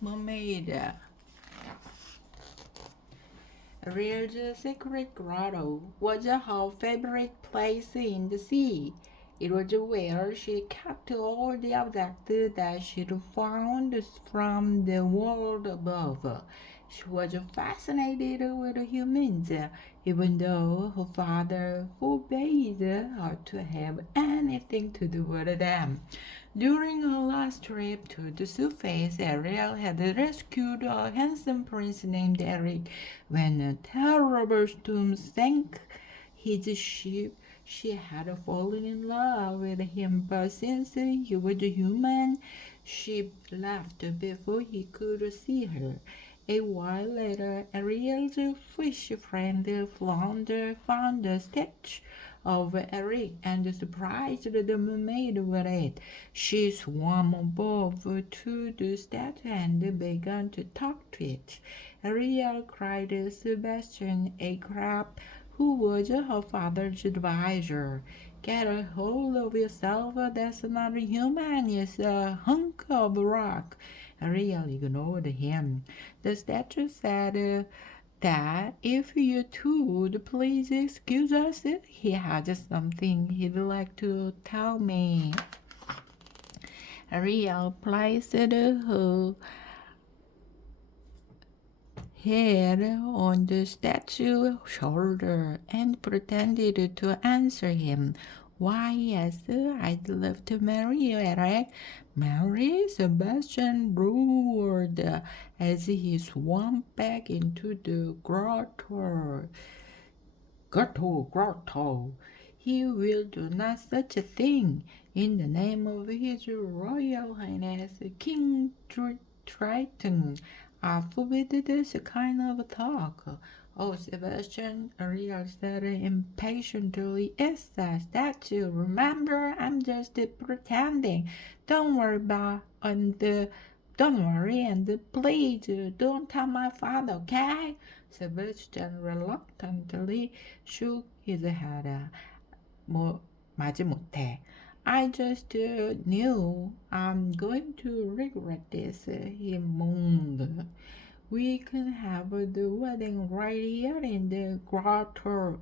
Mermaid. Ariel's secret grotto was her favorite place in the sea. It was where she kept all the objects that she'd found from the world above. She was fascinated with humans, even though her father forbade her to have anything to do with them. During her last trip to the surface, Ariel had rescued a handsome prince named Eric. When a terrible storm sank his ship, she had fallen in love with him, but since he was human, she left before he could see her. A while later, Ariel's fish friend Flounder found a statue of Eric and surprised the mermaid with it. She swam above to the statue and began to talk to it. Ariel cried Sebastian, a crab who was her father's advisor. Get a hold of yourself, that's not human, it's a hunk of rock. Ariel ignored him. The statue said that if you two would please excuse us, he has something he'd like to tell me. Ariel placed her head on the statue's shoulder and pretended to answer him. Why, yes, I'd love to marry you, Eric. Marry? Sebastian roared as he swam back into the grotto. Grotto. He will do not such a thing. In the name of His Royal Highness King Triton, I forbid this kind of talk. Oh, Sebastian, Ariel said impatiently, it's a statue. Remember, I'm just pretending. Don't worry about don't worry and please don't tell my father, okay? Sebastian reluctantly shook his head. 말지 못해. I just knew I'm going to regret this, he moaned. We can have the wedding right here in the grotto.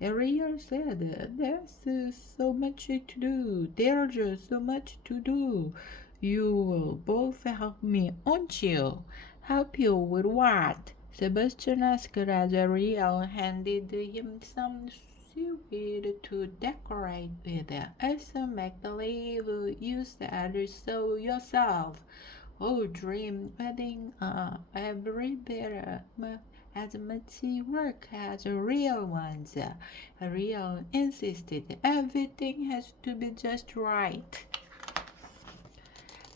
Ariel said, there's so much to do. There's so much to do. You will both help me, won't you? Help you with what? Sebastian asked as Ariel handed him some seaweed to decorate with. It's a make-believe you said so yourself. Oh, dream wedding every bit as much work as real ones. Ariel insisted everything has to be just right.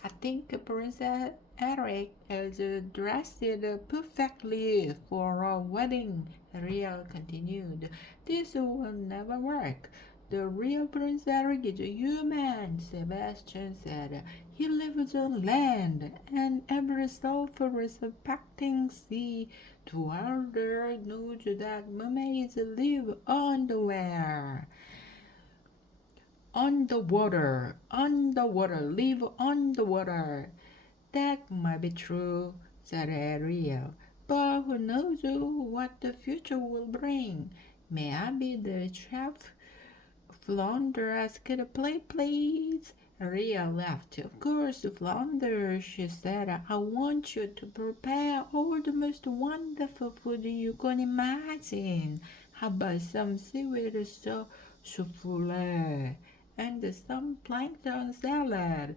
I think Princess Eric is dressed perfectly for a wedding, Ariel continued. This will never work. The real Prince Eric is a human, Sebastian said. He lives on land, and every self-respecting sea dweller knows that mermaids live underwear. Live on the water. That might be true, said Ariel, but who knows what the future will bring? May I be the chef? Flounder asked, please. Ariel laughed. Of course, Flounder, she said. I want you to prepare all the most wonderful food you can imagine. How about some seaweed souffle and some plankton salad?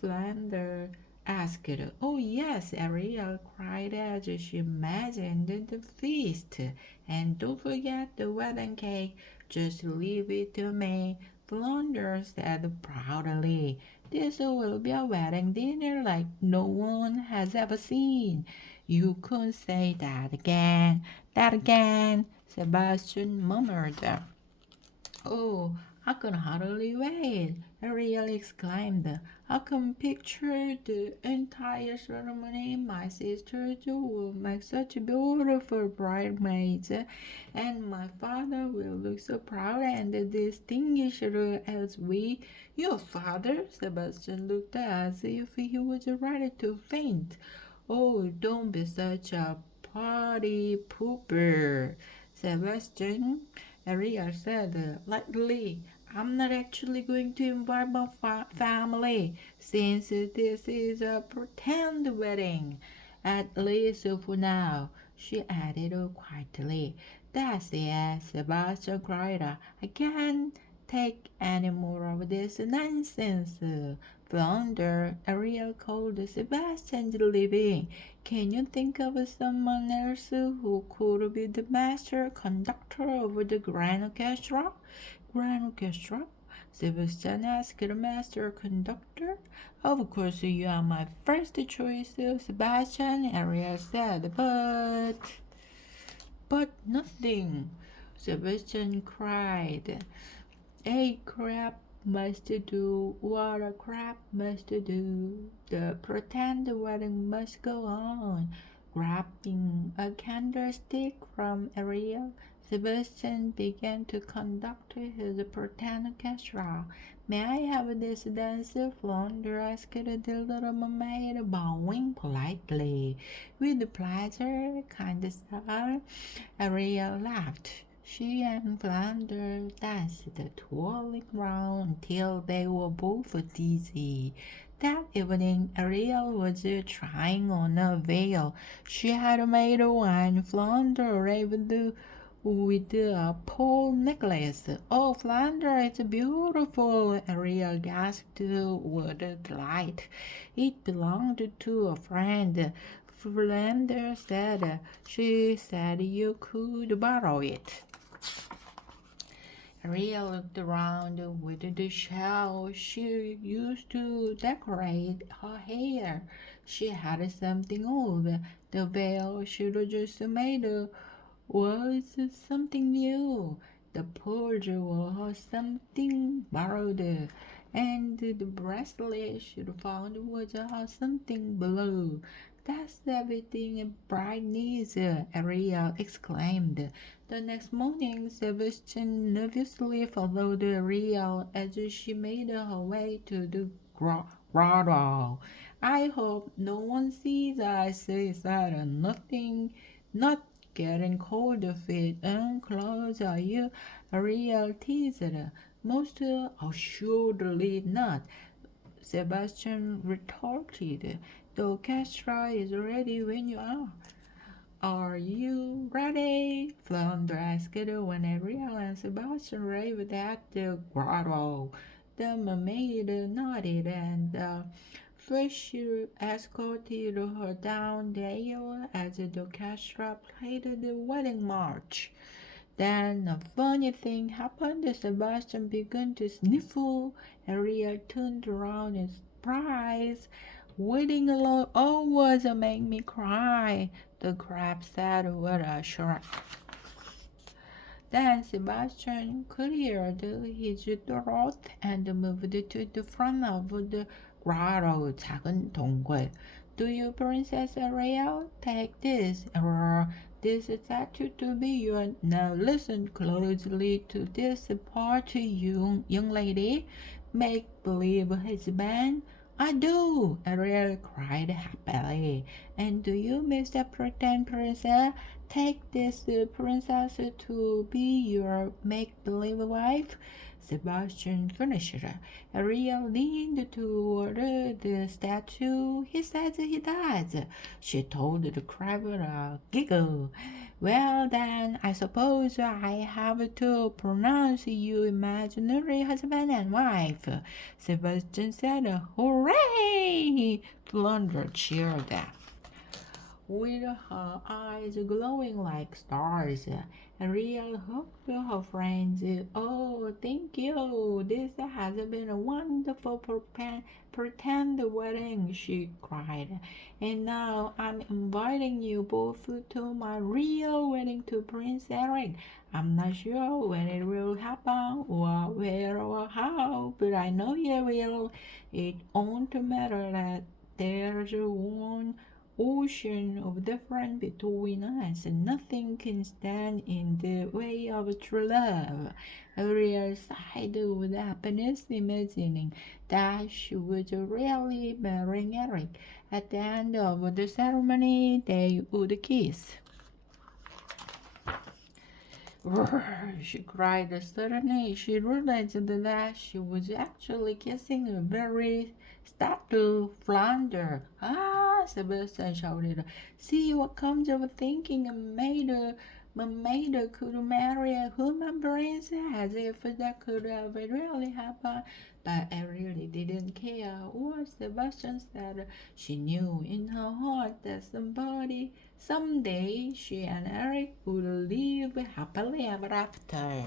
Flounder asked. Oh, yes, Ariel cried as she imagined the feast. And don't forget the wedding cake. Just leave it to me, Flounder said proudly. This will be a wedding dinner like no one has ever seen. You could say that again, Sebastian murmured. Oh, I can hardly wait, Ariel exclaimed. I can picture the entire ceremony. My sisters will make such beautiful bridesmaids, and my father will look so proud and distinguished as we. Your father? Sebastian looked as if he was ready to faint. Oh, don't be such a party pooper, Sebastian, Ariel said lightly. I'm not actually going to invite my family since this is a pretend wedding. At least for now, she added quietly. That's it, Sebastian cried. I can't take any more of this nonsense. Flounder, Ariel called Sebastian leaving. Can you think of someone else who could be the master conductor of the Grand Orchestra? Grand Orchestra? Sebastian asked the master conductor. Of course, you are my first choice, Sebastian, Ariel said, but nothing, Sebastian cried. A crab must do what a crab must do. The pretend wedding must go on. Grabbing a candlestick from Ariel, Sebastian began to conduct his pretend orchestra. May I have this dance? Flounder asked the little mermaid, bowing politely. With pleasure, kind sir. Ariel laughed. She and Flounder danced, twirling round till they were both dizzy. That evening, Ariel was trying on a veil she had made when Flounder arrived with a pearl necklace. Oh, Flounder, it's beautiful! Ariel gasped with delight. It belonged to a friend. Flounder said. She said you could borrow it. Ariel looked around with the shell she used to decorate her hair. She had something old. The veil she just made was something new. The pearls were something borrowed, and the bracelet she found was something blue. That's everything a bride needs, Ariel exclaimed. The next morning, Sebastian nervously followed Ariel as she made her way to the grotto. I hope no one sees us, he said. Nothing, not getting cold feet and clothes, are you? Ariel teased. Most assuredly not, Sebastian retorted. The orchestra is ready when you are. Are you ready? Flounder asked when Ariel and Sebastian arrived at the grotto. The mermaid nodded and first she escorted her down the aisle as the orchestra played the wedding march. Then a funny thing happened. Sebastian began to sniffle. Ariel turned around in surprise. Waiting alone always make me cry, the crab said with a shrug. Then Sebastian cleared his throat and moved to the front of the grotto, 작은 동굴. Do you, Princess Ariel? Take this, or this statue to be your. Now listen closely to this part, young lady. Make believe his man. I do, Ariel cried happily. And do you, Mr. Pretend Princess? Take this princess to be your make-believe wife. Sebastian finished. Ariel leaned toward the statue. He says he does. She told the crab with a giggle. Well then, I suppose I have to pronounce you imaginary husband and wife. Sebastian said, Hooray! Flounder cheered. with her eyes glowing like stars. Ariel hugged her friends. Oh, thank you. This has been a wonderful pretend wedding, she cried. And now I'm inviting you both to my real wedding to Prince Eric. I'm not sure when it will happen, or where or how, but I know it will. It won't matter that there's one ocean of difference between us, and nothing can stand in the way of true love. Ariel sighed with happiness, imagining that she was really marrying Eric. At the end of the ceremony, they would kiss. She cried suddenly. She realized that she was actually kissing a very statue flounder. Ah, Sebastian shouted. See what comes of thinking a maid could marry a human prince, as if that could have really happened. But I really didn't care what Sebastian said. She knew in her heart that someday she and Eric would live happily ever after.